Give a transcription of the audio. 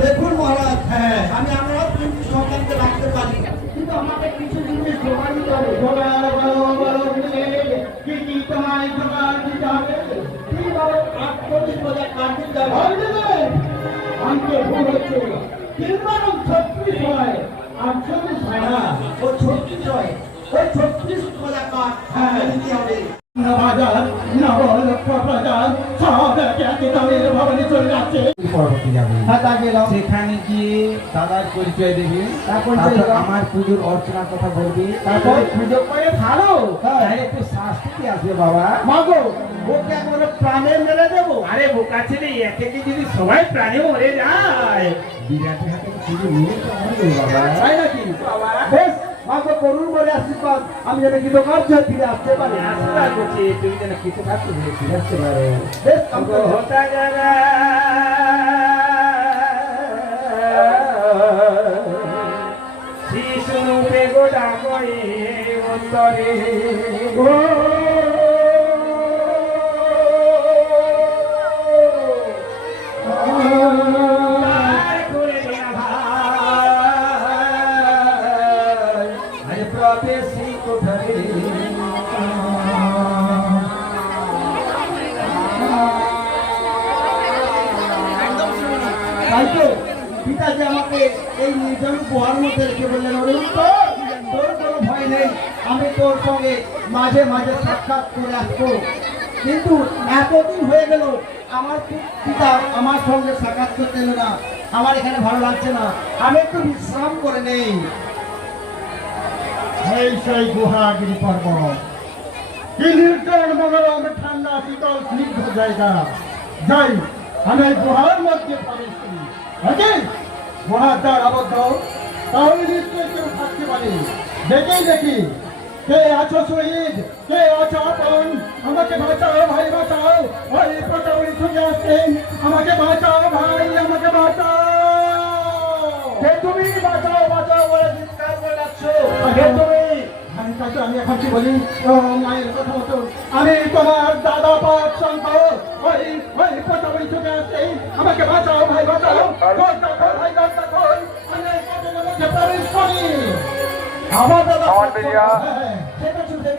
দেখুন মহারাজ, হ্যাঁ আমি আমরা কিন্তু সন্তানকে রাখতে পারি, কিন্তু আমাকে কিছু জিনিস জোগাড় দিতে হবে। কি কি তোমায় জোগাড় দিতে হবে? কি বলো? 38,000 কাঠ দিতে হবে। আমাকে ভুল হচ্ছে, 36 হয়, 38 হয় না, ও 36 হয়। ওই 36,000 কাঠ দিতে হবে। সেখানে গিয়ে দাদার পরিচয় দেবে, আমার পুজোর অর্চনার কথা বলবি, তারপর পুজো করে ভালো একটু শাস্তি আসবে বাবা। মাগো, ওকে একবারে প্রাণে মেরে দেবো? আরে বোকা ছেলে, একে যদি সবাই প্রাণে মরে যায়, বিরাটের হাতে পুজো নিয়ে তো মরবে বাবা, তাই নাকি? বেশ, মাকে করুন বলে আশীর্বাদ, আমি যেন কৃতকার্য হয়ে ফিরে আসতে পারি। আশীর্বাদ করছি তুমি যেন কৃতকার্য হয়ে ফিরে আসতে পারো। বেশ, হতা যারা শিশু রূপে গোটা করে অন্তরে তাই তো পিতাজি আমাকে এই নির্জন গুহার মধ্যে রেখে বললেন, তোর কোনো ভয় নেই, আমি তোর সঙ্গে মাঝে মাঝে সাক্ষাৎ করে আসবো। কিন্তু এতদিন হয়ে গেল আমার পিতা আমার সঙ্গে সাক্ষাৎ করতে এলো না, আমার এখানে ভালো লাগছে না, আমি একটু বিশ্রাম করে নেই। সেই গুহাগিরি পর্বত, কি নির্জন মনোরম ঠান্ডা শীতল স্নিগ্ধ জায়গা। যাই আমি এই গুহার মধ্যে প্রবেশ করি। গুহার দ্বার আবদ্ধ, তাহলে নিশ্চয়ই কেউ থাকতে পারে। দেখি কে আছো শহীদ, কে আছো আপন, আমাকে বাঁচাও ভাই, বাঁচাও। ওই প্রতারণী ছুটে আসছেন, আমাকে বাঁচাও ভাই, আমাকে বাঁচাও। তুমি বাঁচাও বাঁচাও বলে চিৎকার করে ডাকছো, তুমি? আমি এখন কি বলি, মায়ের কথা মতো আমি তোমার দাদা পাক সন্তান, ওই প্রতারণী ছুটে আসছেন, আমাকে বাঁচাও ভাই, বাঁচাও। ভাই বাঁচাও, আমি প্রবেশ করি। আমার দাদা আমার বেরিয়া সেটা শুনতে